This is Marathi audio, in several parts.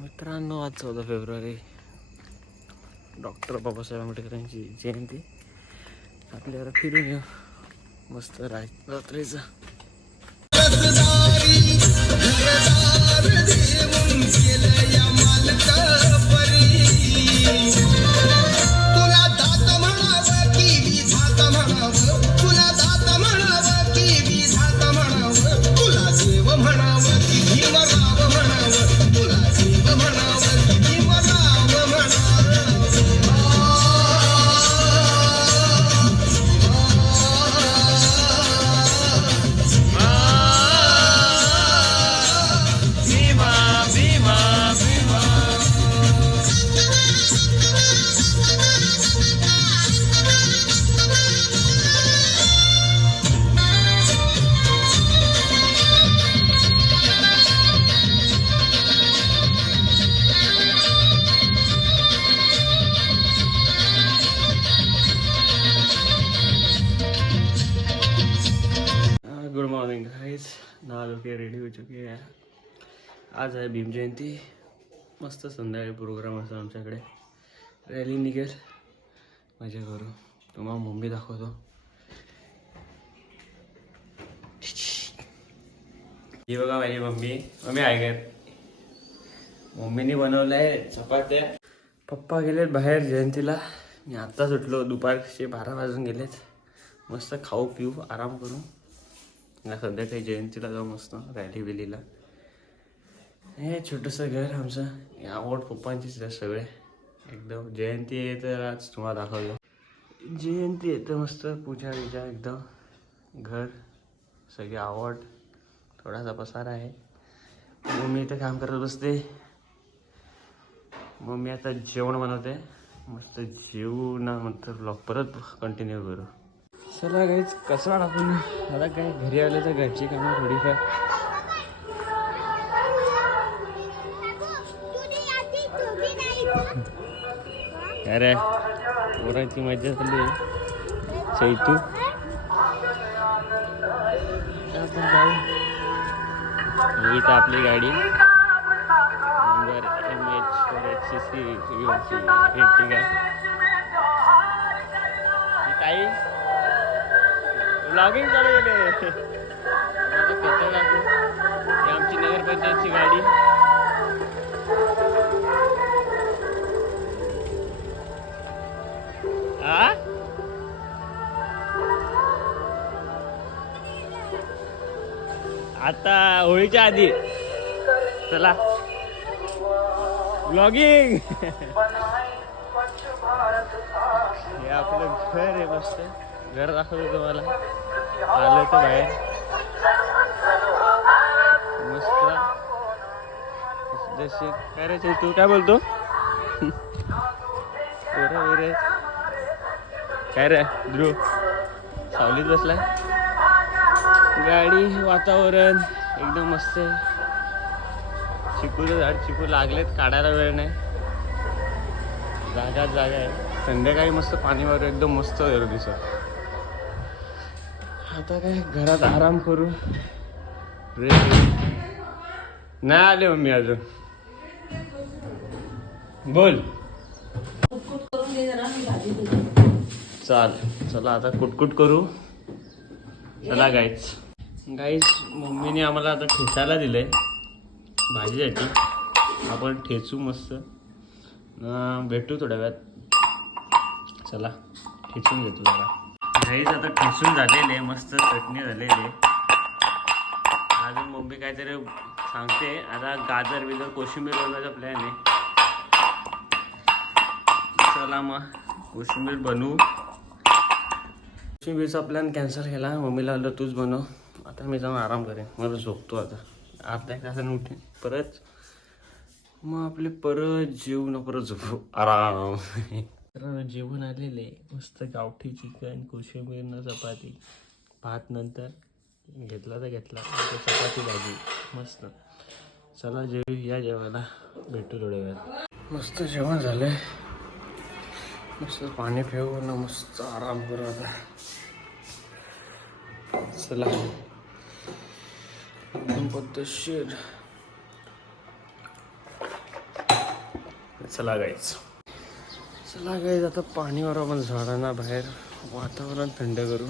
मित्रांनो, आज 14 फेब्रुवारी डॉक्टर बाबासाहेब आंबेडकरांची जयंती. आपल्याला फिरून येऊ मस्त रात्रीचं. गुड मॉर्निंग गाइस, नहा लोके रेडी हो चुके हैं. आज आहे भीम जयंती. मस्त संध्याकाळी प्रोग्राम असतो आमच्याकडे. रॅली निघेल, मजा करू. तुम्हाला मुंबई दाखवतो. ही बघा माझी मम्मी आहे का. मम्मीने बनवलंय चपात्या. पप्पा गेलेत बाहेर जयंतीला. मी आत्ताच उठलो. दुपारचे 12 वाजून गेलेत. मस्त खाऊ पिऊ आराम करू. सध्या काही जयंतीला जाऊ मस्त रॅली बिलीला. हे छोटंसं घर आमचं. आवड पप्पांचीच आहे सगळे. एकदम जयंती आहे तर आज तुम्हाला दाखवतो. जयंती आहे तर मस्त पूजा बिजा एकदम. घर सगळी आवड. थोडासा पसारा आहे. मम्मी इथं काम करत बसते. मम्मी आता जेवण बनवते. मस्त जेवून नंतर ब्लॉग परत कंटिन्यू करू. चला गाईच, कचरा टाकून मला काय घरी आलं तर घरची कामं थोडीफार. अरे पोरांची मजा चालली आहे. चैतू इथं आपली गाडी नंबर MH4HCC Ertiga. ताई ब्लॉगिंग चालू केले. कचरा टाकू. ही आमची नगरपंचायतची गाडी. आता होळीच्या आधी चला ब्लॉगिंग. हे आपलं घर आहे. मस्त घर दाखवतो तुम्हाला. आलं तर बाहेर मस्त. जसे करायचे. तू काय बोलतो. वगैरे काय रे ध्रुव सावलीत बसलाय. गाडी वातावरण एकदम मस्त आहे. चिकूचं झाड चिकू लागलेत. काढायला वेळ नाही. जागा आहे. संध्याकाळी मस्त पाणी वगैरे एकदम मस्त दिसत. आता काय घरात आराम करू. नाही आले मम्मी अजून. बोल. चला आता कुटकुट करू. चला गाईच मम्मीने आम्हाला आता ठेचायला दिलंय भाजीसाठी. आपण ठेचू मस्त. भेटू थोड्या वेळात. चला ठेचून घेतो जरा. गाईच आता ठेचून झालेले. मस्त चटणी झालेली. अजून मम्मी काहीतरी सांगते. आता गाजर बिजर कोशिंबीर बनवायचा प्लॅन आहे. चला मग कोशिंबीर बनवू. कोशिंबीरचा प्लॅन कॅन्सल केला. मम्मीला आलं तूच बनव. आता मी जाऊन आराम करेन. मला झोपतो आता. अर्धा एक तासाने उठेन परत. मग आपले परत जेवण परत झोपू आराम. जेवण आलेले. मस्त गावठी चिकन, कोशिंबीर, चपाती, भात नंतर घेतला तर घेतला. चपाती भाजी मस्त. चला या जेवायला. भेटू थोड्या वेळात. मस्त जेवण झालंय. मस्त पाणी पिऊन मस्त आराम करू आता. चला एकदम पद्धतशीर. चला गाईच आता पाणी मारू आपण झाडांना बाहेर, वातावरण थंड करू.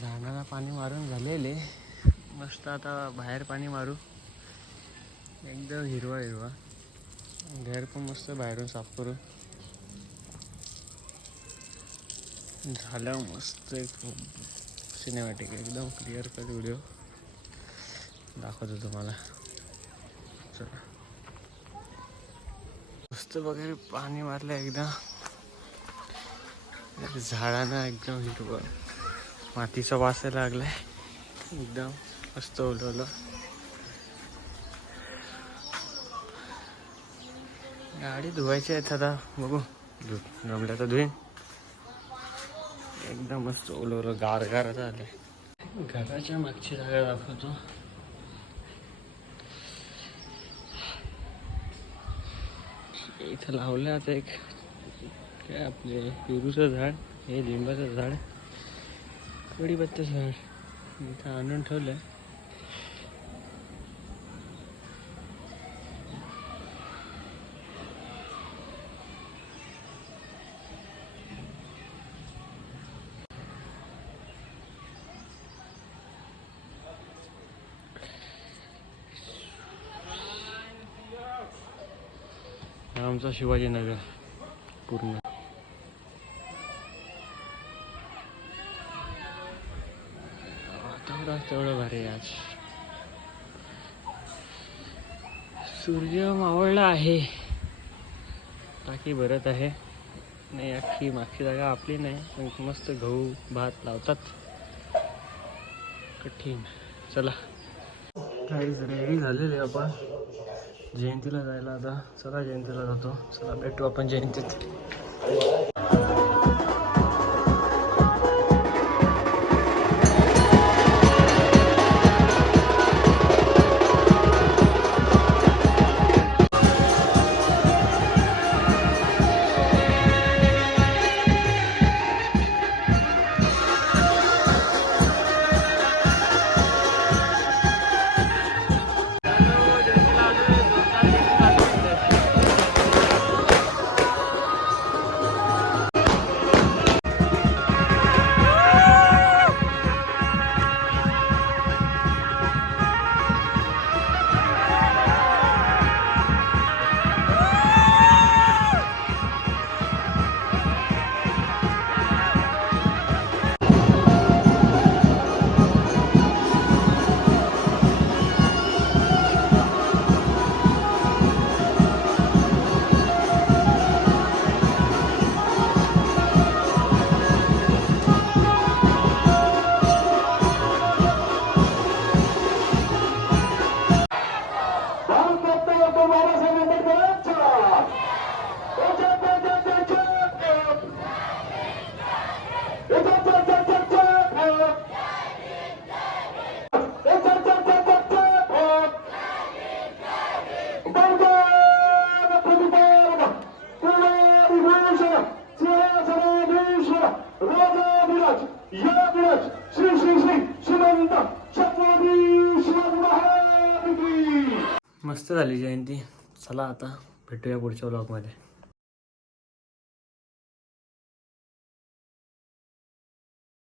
झाडाला पाणी मारून झालेले, मस्त आता बाहेर पाणी मारू. एकदम हिरवा हिरवा, घर पण मस्त बाहेरून साफ करू. झालं मस्त, खूप सिनेमॅटिक, एकदम क्लिअर कट व्हिडिओ दाखवतो तुम्हाला. चला मस्त वगैरे पाणी मारलं एकदा, झाडांना एकदम हिरवं, मातीचा वास लागलाय, एकदम मस्त ओलवलं. गाडी धुवायची आहे आता, बघू जमलं तर धुईन. एकदम मस्त ओलवलं, गार गार झालंय. घराच्या मागची जागा दाखवतो. इथं लावलं आता एक काय आपले पेरूचं झाड, हे लिंबाचं झाड, कढीपत्त्याचं झाड इथं आणून ठेवलंय. आमचा शिवाजीनगर पूर्ण. वातावरण तेवढं भारी आज. सूर्य मावळला आहे, टाकी भरत आहे. नाही, अख्खी मागची जागा आपली नाही, पण मस्त गहू भात लावतात. कठीण. चला रेडी झालेले आपण जयंतीला जायला आता. चला जयंतीला जातो. चला भेटू आपण जयंतीत. मस्त झाली जयंती. चला आता भेटूया पुढच्या व्लॉगमध्ये.